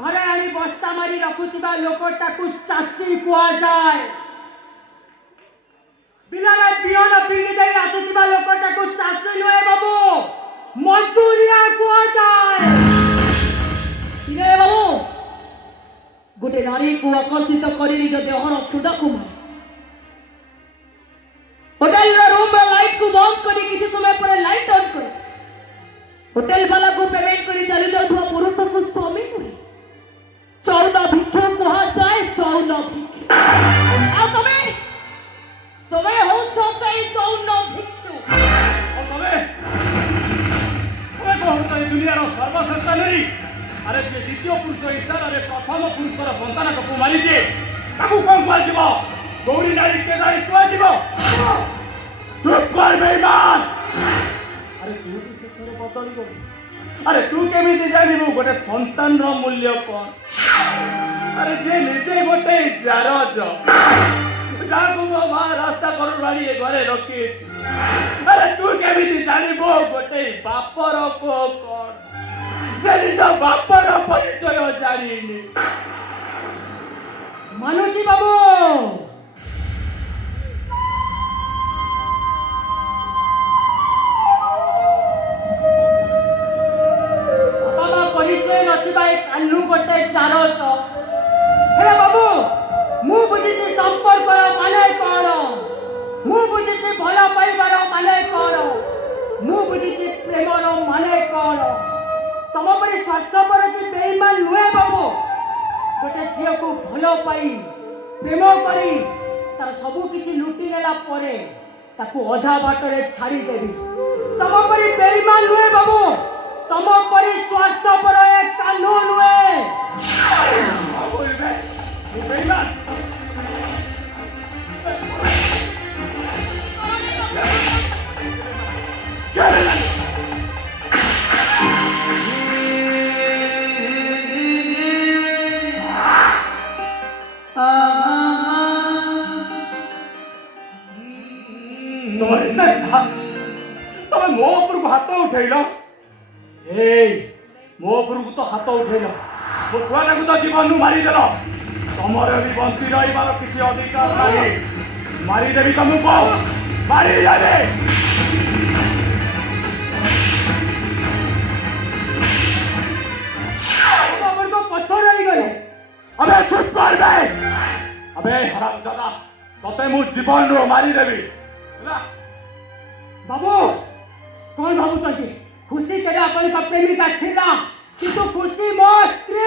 घरे आनी बस्ता मारी रखुथिबा लोकटाकू चासी कुआ जाए। बिलारे बिहन पिंडी देई आसुथिबा लोकटाकू चासी नुहे बाबू, मजूरिया कुआ जाए। इने बाबू गोटे नारी को आकर्षित कर निज देहर क्षुदा को मारे होटल रूम में लाइट को बंद करी किसी समय पर लाइट ऑन कर होटल वाला को पेमेंट करी चली जाउथवा पुरुष को स्वामी नुहे चौना भिक्षु कहा जाए चौना भिक्षु आ तमे हो छो सही चौना भिक्षु और तमे को होता दुनिया रो सर्वश्रेष्ठ नारी अरे जे द्वितीय पुरुष ईशान अरे प्रथम पुरुषर संतान को मारी दिए ताकू कौन कुआ जीव गौरी नारी के नारी कुआ जीव चुप कर बेईमान। अरे तू भी से सर बदली गो अरे तू केमिति जानिबु गोटे संतान रो मूल्य कोन। अरे जे निजे गोटे जारज जागु मां रास्ता कर बाड़ी घरे रखी अरे तू केमिति जानिबु गोटे बापर को कोन जे निज बापर परिचय जानिनी। मानुषी बाबू परिचय नथिबा कान्हू गोटे चारच हे बाबू मु बुझिछि संपर्क माने कोन मु बुझिछि भला पाइबार माने कोन मु बुझिछि प्रेमर माने कोन तम परि स्वार्थपर कि बेईमान नुहे बाबू गोटे झियो को भलो पाई प्रेम करी तार सबु किछि लुटी नेला परे ताकू अधा बाटरे छाड़ी देबी तम परि बेईमान नुहे बाबू तम परि स्वार्थपर एक कान्हू नुहे। बेईमान तुम मो उपरको हाथ उठेल मो उपरको तो हाथ उठेल मो छुआटा को तो जीवन मारिदेल तुमर भी बंची रही किसी अधिकार नहीं मारिदेवी तुमको मारिदेवी। पत्थर रही गले अबे चुप कर बे अबे हरामजादा तते मु जीवन रो मारिदेवी बाबू कौन बाबू चाहिए खुशी के अपन का प्रेमिका थिला किंतु खुशी मो स्त्री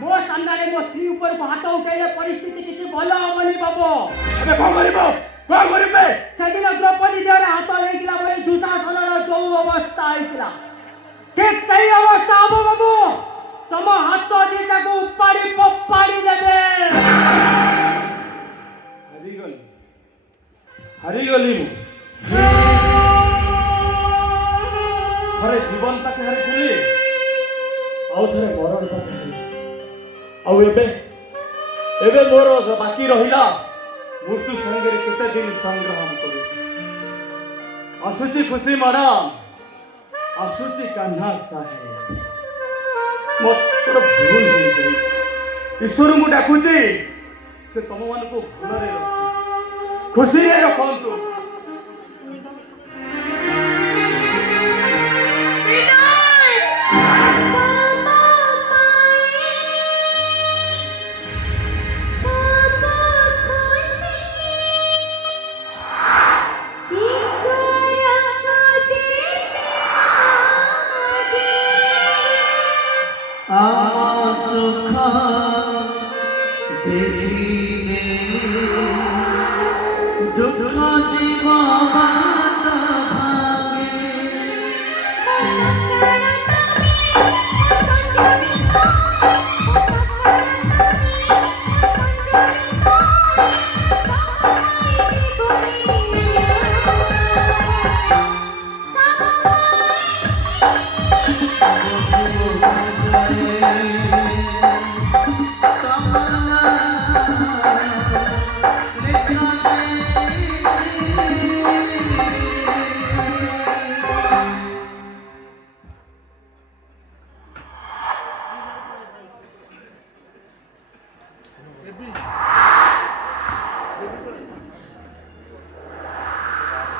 मो सामने मो स्त्री ऊपर हाथ उठेले परिस्थिति किसी भलो होबनी बाबू। अबे कौन करिबे सेदिन द्रौपदी देहरे हाथ लेकिला बोले दुशासन रो जो अवस्था आइतला ठीक सही अवस्था हबो बाबू तुम हाथ दीटा को उपाड़ी पपाड़ी देबे। हरिगली थरे जीवन पाखे हारिली आउ थे मरण पाखे आउ एबे मोर बाकी रहिला मृत्यु संगे केते दिन संग्राम कर आसुची खुशी मैडम आसुची कान्हा साहेब मोर भूल हो जाइछ ईश्वर मु डाकुची से तुम मान को भूलरे खुशी रे रखंतु।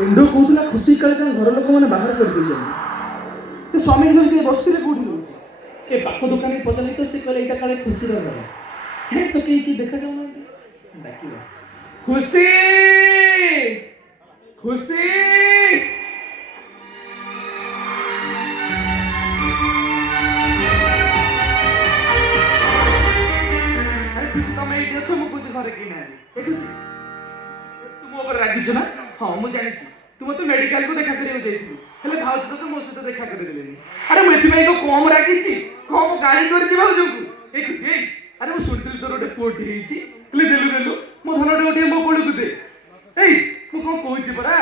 एंडो कहूला खुशी काले घर लोक मैंने बाहर कर तो स्वामी धर से बसते कौटी रोचे ए पाख दुकान पचारि तो सी कहले यहाँ काले खुशी घर कहीं तो कहीं देखा जाऊ डाक खुशी खुशी खुशी तुम ये अच्छो मु बुझे घरे कि ना ए खुशी तुम ऊपर रागिछ ना हाँ मु जानी तुम तो मेडिकल को देखा करियो जाइथिलु हेले भाउज तो मो सहित देखा कर देलेनी अरे मु एथि को कम रागिछि कम गाली कर जिबा जोंकु ए खुशी अरे मु सुनतिल तोर ओटे पोटी हेछि ले देलु मो धनटे ओटे मो कोळु दे ए तू कोन कहछि परा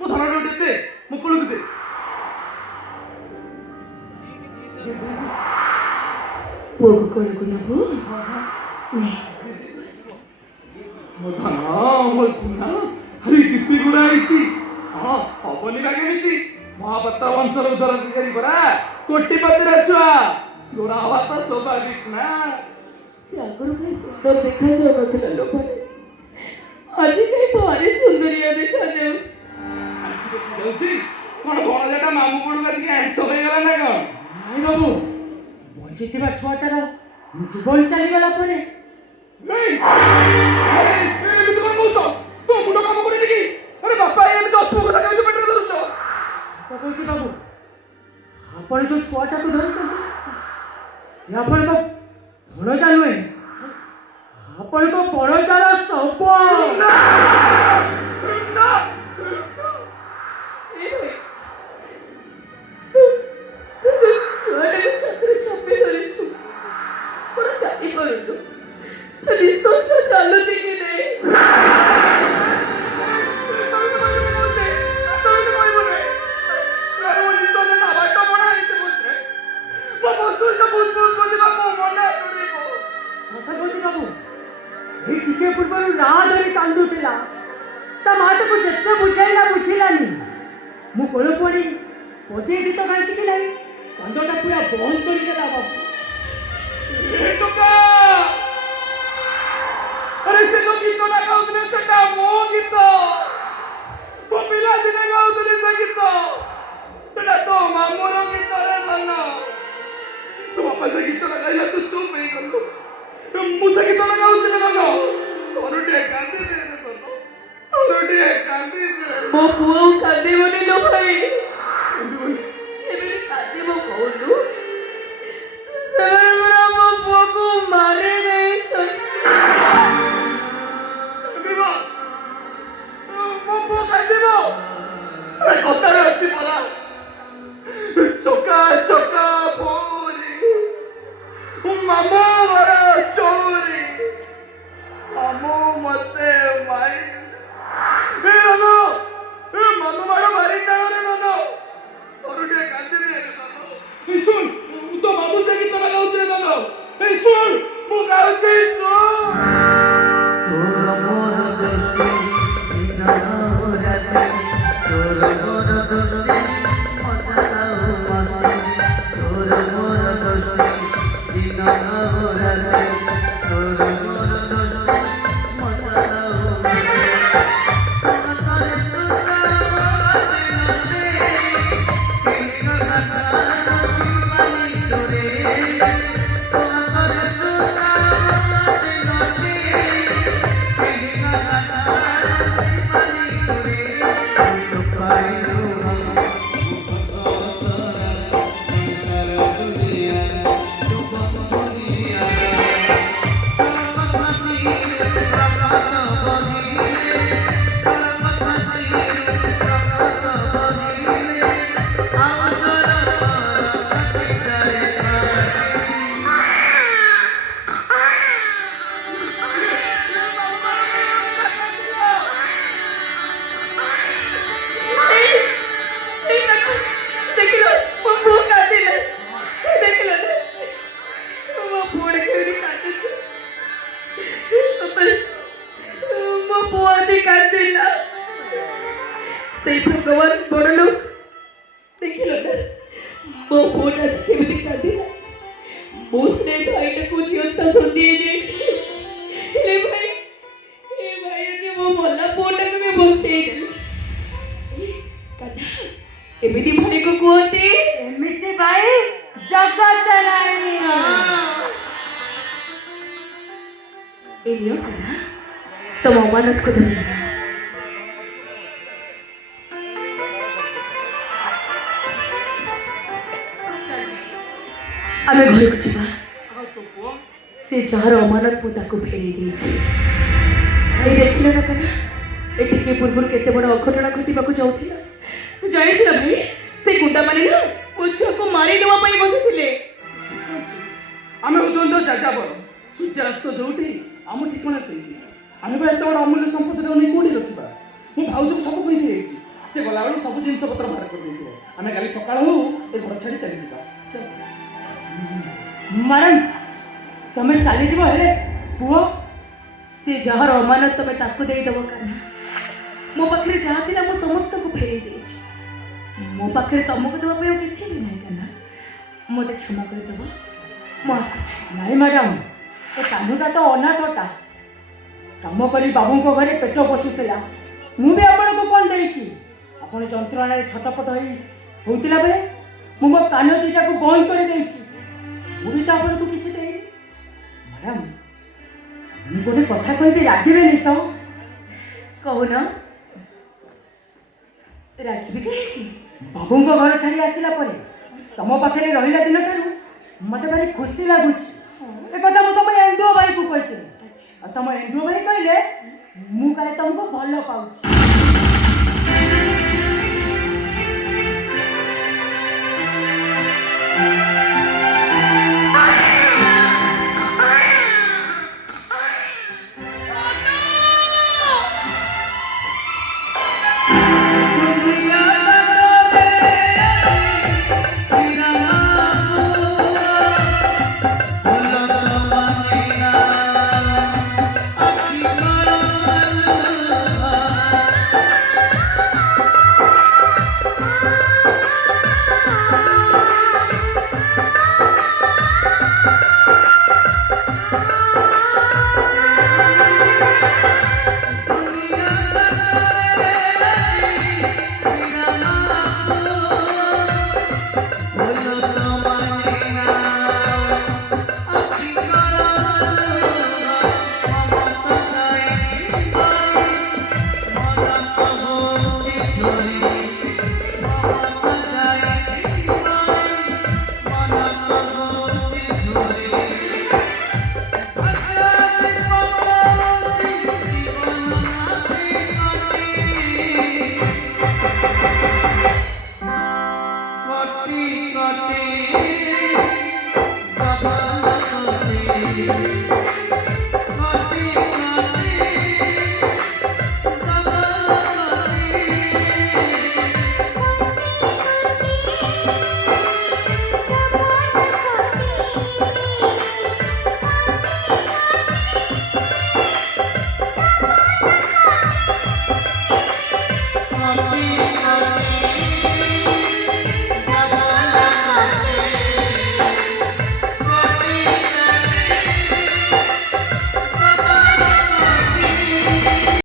मो धनटे ओटे दे मो कोळु दे पुओ को कोड़ को नबो मो धन मो सुना अरे कितनी गुड़ा आइछि हां अपनी बागे मिति महापत्ता वंशर उत्तराधिकारी परा कोटिपति रे छुआ गोरा हवा तो स्वाभाविक ना से आगरु कहीं सुंदर देखा जाऊ नथिला लो भाई आज कहीं भारी सुंदरिया देखा जाऊ आज देखा जाउछि कोन बड़ जेटा मामू पडु आसी हैंडसम हो गला ना कोन ନାଇଁ ବାବୁ ବଞ୍ଚିଥିବା ଛୁଆଟାର ଜୀବନ ଚାଲିଗଲା ପରେ नहीं एमिति कोन कहउछ तो मुंड काम करेनी की अरे बापा एमिति असुख କଥା କେମିତି ପେଟରେ ଧରୁଛ ତ କହୁଛି ବାବୁ ଆପଣ ଯୋଉ ଛୁଆଟାକୁ ଧରିଛନ୍ତି ସେ ଆପଣଙ୍କ ଭଣଜା ନୁହେଁ ଆପଣଙ୍କ ବଣଜାର ସପ ନା ए भाई तू जो छोटे को छतरे छपे धरे छु कोन चाली परु तो रिसोर्स चालू छी कि नहीं ସତ କହୁଛି ବାବୁ ଏଇ ଟିକେ ପୂର୍ବରୁ ରାହା ଧରି କାନ୍ଦୁଥିଲା ତା ମା ତାକୁ ଯେତେ ବୁଝାଇଲା ବୁଝିଲାନି ମୁଁ କୋଳ ପଡ଼ି ପଦେ ଗୀତ ଗାଇଛି କି ନାହିଁ କାନ୍ଦଟା ପୁରା ବନ୍ଦ କରିଦେଲା ବାବୁ अरे से जो गीत ना गाउतले सेटा मो गीत वो पिला दिने गाउतले से गीत सेटा तो मामोर गीत रे लन्ना तू बापा से गीत ना गाइला तू चुप हे गलो मु से गीत ना गाउतले लन्ना तोरटे कांदी रे तो तोरटे कांदी रे मो पुओ कांदे बोली लो भाई एबे कांदे मो कहलु समय बरा मो पुओ को मारे नहीं छन कतार अच्छी परा चौका चौका पूरी मामू मरा चोरी मामू मते माई ए नानो ए मामू मारा मारी टाणो रे नानो तोरटे कांदी रे नानो ए सुन तो मामू से गीत ना गाउछ रे नानो ए सुन मु गाउछ सुन तोर मोर दोस्ती दिन राति तोर मोर दोस्ती मजा लाऊ मस्ती तोर मोर दोस्ती दिन राति तोर मोर दोस्ती मजा लाऊ तोरे सुता दिन रे किन कथा पानी तोरे तोरे सुता दिन रे किन कथा पानी तोरे तो पाइलु देखिलो मो पुओ कांदिले देखिलो मो पुओ केउरी कांदे सतरे मो पुओ जे कांदिला से भगवान बड़ लोक देखिलो ना मो पुओ आज केउरी कांदिला मोसने भाई को जीवंता सुनिए जे ले भाई ए भाई जे मो भला पुओटा के बचे गेल ଏମିତି ଭାଇକୁ କୁହନ୍ତି। ଏମିତି ଭାଇ ଜଗତ ନାହିଁ। ଏ ନିଅ କନ୍ୟା, ତମ ଅମାନତକୁ ଧରି ନିଅ। ଆମେ ଘରକୁ ଯିବା। ଆଉ ତୋ ପୁଅ ସେ ଯାହାର ଅମାନତ ମୁଁ ତାକୁ ଫେରେଇ ଦେଇଛି। ଏଇ ଦେଖିଲ ନା କନ୍ୟା, ଏ ଟିକେ ପୂର୍ବରୁ କେତେ ବଡ଼ ଅଘଟଣ ଘଟିବାକୁ ଯାଉଥିଲା। ତୁ ଜାଣିଛୁ ନା ଭାଇ, ସେ ଗୁଣ୍ଡାମାନେ ନା ମୋ ଝିଅକୁ ମାରିଦେବା ପାଇଁ ବସିଥିଲେ। ଆମେ ହଉଛନ୍ତି ଯାଯାବର। ସୂର୍ଯ୍ୟାସ୍ତ ଯୋଉଠି ଆମ ଠିକଣା ସେଇଠି। ଆମେ ବା ଏତେ ବଡ଼ ଅମୂଲ୍ୟ ସମ୍ପତ୍ତିରେ ନେଇ କୋଉଠି ରଖିବା? ମୁଁ ଭାଉଜକୁ ସବୁ କହିକି ଯାଇଛି। ସେ ଗଲାବେଳକୁ ସବୁ ଜିନିଷ ପତ୍ର ବାହାର କରିଦେଇଥିବ। ଆମେ କାଲି ସକାଳ ହଉ ଏ ଘର ଛାଡ଼ି ଚାଲିଯିବା। ଚାଲ। ମ୍ୟାଡ଼ାମ ତମେ ଚାଲିଯିବ ହେଲେ ପୁଅ? ସେ ଯାହାର ଅମାନତ ତମେ ତାକୁ ଦେଇଦେବ କାହ୍ନା। ମୋ ପାଖରେ ଯାହା ଥିଲା ମୁଁ ସମସ୍ତଙ୍କୁ ଫେରେଇ ଦେଇଛି। ମୋ ପାଖରେ ତମକୁ ଦେବା ପାଇଁ ଆଉ କିଛି ବି ନାହିଁ କାହ୍ନା। ମୋତେ କ୍ଷମା କରିଦେବ, ମୁଁ ଆସୁଛି। ନାଇଁ ମ୍ୟାଡ଼ାମ, ଏ କାହ୍ନୁଟା ତ ଅନାଥଟା। କାମ କରି ବାବୁଙ୍କ ଘରେ ପେଟ ପୋଷୁଥିଲା। ମୁଁ ବି ଆପଣଙ୍କୁ କ'ଣ ଦେଇଛି? ଆପଣ ଯନ୍ତ୍ରଣାରେ ଛଟପଟ ହଉଥିଲା ବେଳେ ମୁଁ ମୋ କାନ ଦୁଇଟାକୁ ବନ୍ଦ କରିଦେଇଛି। ମୁଁ ବି ତ ଆପଣଙ୍କୁ କିଛି ଦେଇନି। ମ୍ୟାଡ଼ାମ ମୁଁ ଗୋଟେ କଥା କହିବି, ରାଗିବେନି ତ? କହୁନ, ରାଖିବି କାହିଁକି? ବାବୁଙ୍କ ଘର ଛାଡ଼ି ଆସିଲା ପରେ ତମ ପାଖରେ ରହିଲା ଦିନଠାରୁ ମୋତେ ଭାରି ଖୁସି ଲାଗୁଛି। ଏ କଥା ମୁଁ ତମ ଏଣ୍ଡୁଅ ଭାଇକୁ କହିଥିଲି। ଆଉ ତମ ଏଣ୍ଡୁଅ ଭାଇ କହିଲେ ମୁଁ କାଳେ ତମକୁ ଭଲ ପାଉଛି।